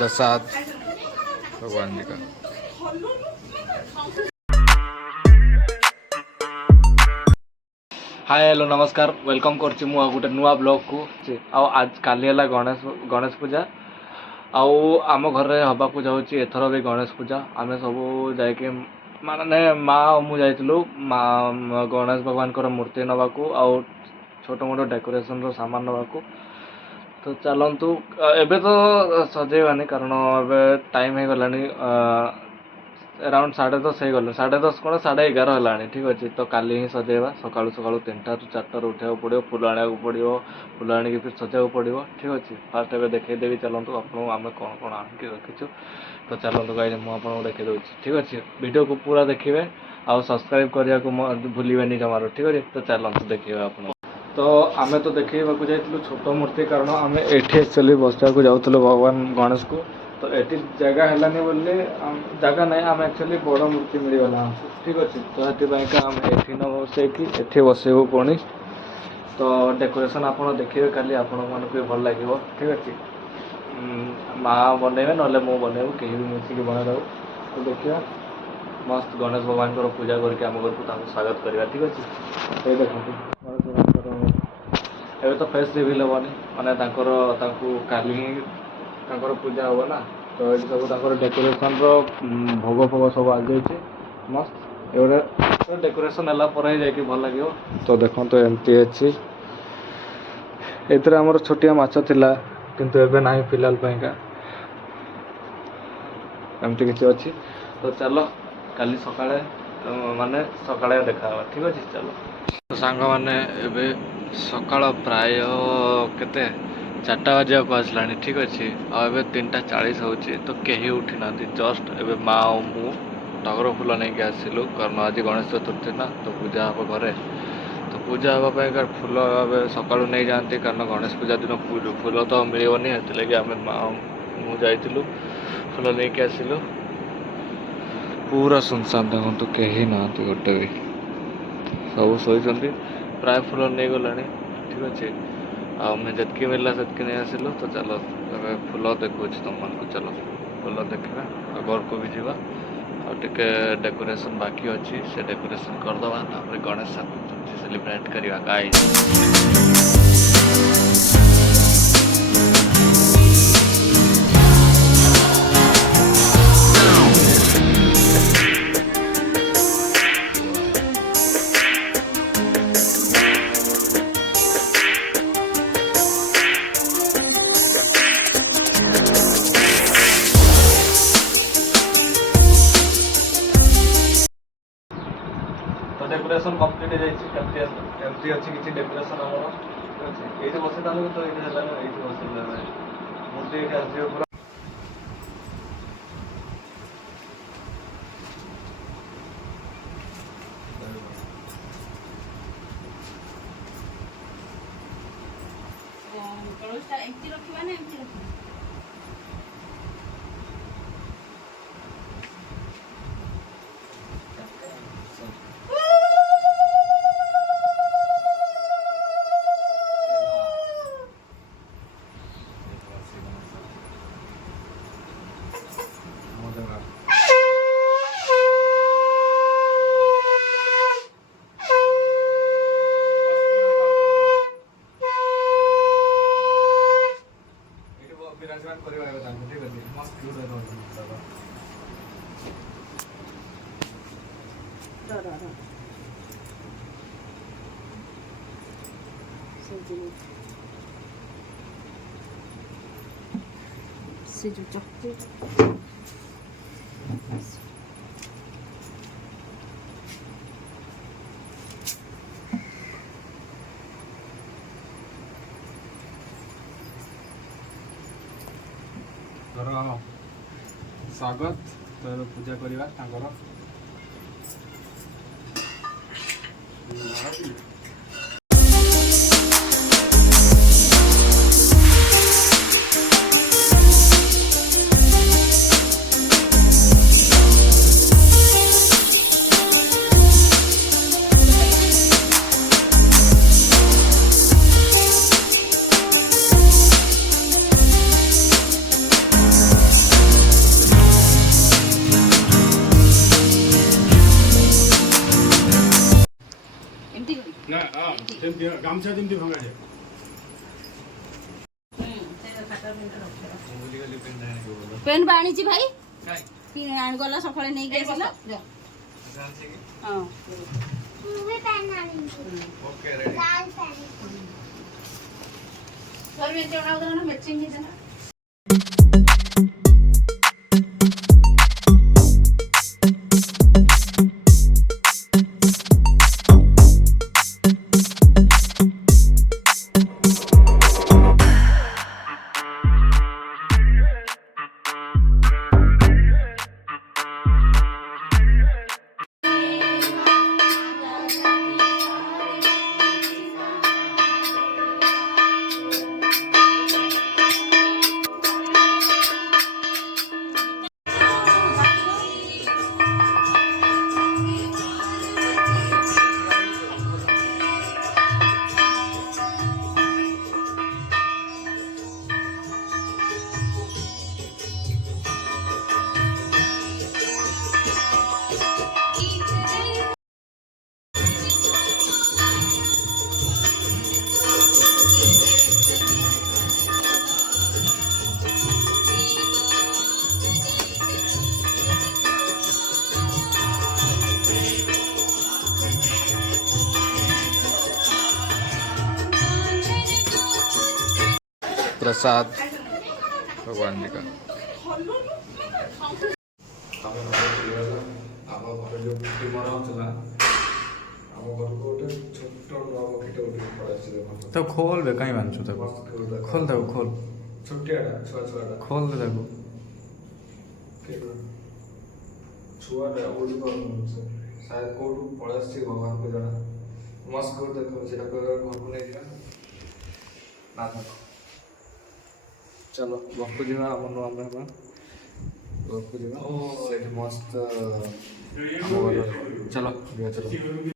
प्रसाद भगवान जी का। Hi hello नमस्कार वेलकम कर गोटे नुआ ब्लॉग को आज काली है गणेश पूजा आम घर हवाक जाऊँगी एथर भी गणेश पूजा आम सब जाकि माने माँ मु जाइलु गणेश भगवान मूर्ति नवाकू आउ छोट मोट डेकोरेशन रो सामान नवाकू तो चलतु एबे तो सजेबानी कारण एबे टाइम हो गलानी अराउंड 10:30 हो गला 10:30 कौन 11:30 है ठीक अच्छे तो काली ही सजेबा सका सका 3टा ରୁ 4टा उठा पड़ो फुल आने पड़ो फुल आनिक फिर सजा पड़ो ठीक अच्छे फास्ट एवं देखईदेवी चलतु आपको आम कौन कौन आनिक रखीचु तो चलतु गाइज मुझे देखी दूँ ठीक अच्छे वीडियो को पूरा देखिए आउ सब्सक्राइब करने को भूलें जमार ठीक अच्छे तो चलतु देखिए आप तो आम तो देखा जाइलु छोट मूर्ति कारण आम एठी एक्चुअली बसवा को जाऊँ भगवान गणेश को तो ये जगह है बोले जगह ना आम एक्चुअली बड़ मूर्ति मिलगला ठीक अच्छे तो से आम ये न बसैकि ये बसैबू पुणी तो डेकोरेशन आप देखिए काली आपण भी भल लगे ठीक अच्छे माँ बनइबे ना मु बनइबू कहीं भी मिसिक बनइबू तो देखिए मस्त गणेश भगवान पूजा करके आम घर को स्वागत करवा ठीक अच्छे ये देखते गणेश भगवान एवं तो फेस रिविल हेनी माने काली पूजा हम ना तो ये सब डेकोरेशन भोग फोग सब आ जाए मस्त ये डेकोरेशन है जाकि भल लगे तो देखो तो एमती अच्छी एमर छोटिया माछ थिला किंतु एबे नहीं फिलहाल का एमती किसी अच्छी तो चलो काली सकाळे माने सकाळे देखा ठीक अच्छे चलो तो सांग मैंने एबे सकाळ प्राय केते 4टा बजे को आसला ठीक अच्छे आबे 3:40 हो तो कहीं उठी ना जस्ट एबे माँ और मु टगर फूल नहीं आसिलु कारण आज गणेश चतुर्थी ना तो पूजा हम घरे तो पूजा हाँपाई फूल सका नहीं जाती कारण गणेश पूजा दिन फूल तो मिलनी लगे आम माँ मु जाइलु फूल नहीं आसिलु पूरा सुनसान देखो कहीं ना गोटे भी सब शोचती प्राय फूल नहीं गला ठीक अच्छे आमें जितकी मिलला से नहीं आसिलु तो चलो फूल देखो तुम मन को चलो फूल देखा घर को भी जीवा टे डेकोरेशन बाकी अच्छी से डेकोरेशन करदे गणेश चतुर्थी सेलिब्रेट करवा गाइस। डेकोरेशन कंप्लीट एमती अच्छी किसी डेकोरेशन आमर ये बसई था तो ये बसई मूर्ति ये आस पूरा C'est du temps. स्वागत तो पूजा करवा गामछा जमी भंगा पेन बाणी भाई गला सकाଳେ नहीं गए हाँ ओके रेडी सर में जेवढा उदाहरण मैचिंग है ना प्रसाद भगवान जी का आम घर जो टिमर होता आम घर को गोटे छोट पक्षीटे उठ पड़ा तो खोल बे कहीं बांधु तक खोल दे खोल छोटियाटा छुआ छुआटा खोल दे ताको छुआटा उड़ी शायद कौटू पड़ा भगवान को जना मस्त कर देखो से घर को नहीं दिया ना था चलो घर को जीवा आम नुआ घर को जीवा मस्त चलो चलो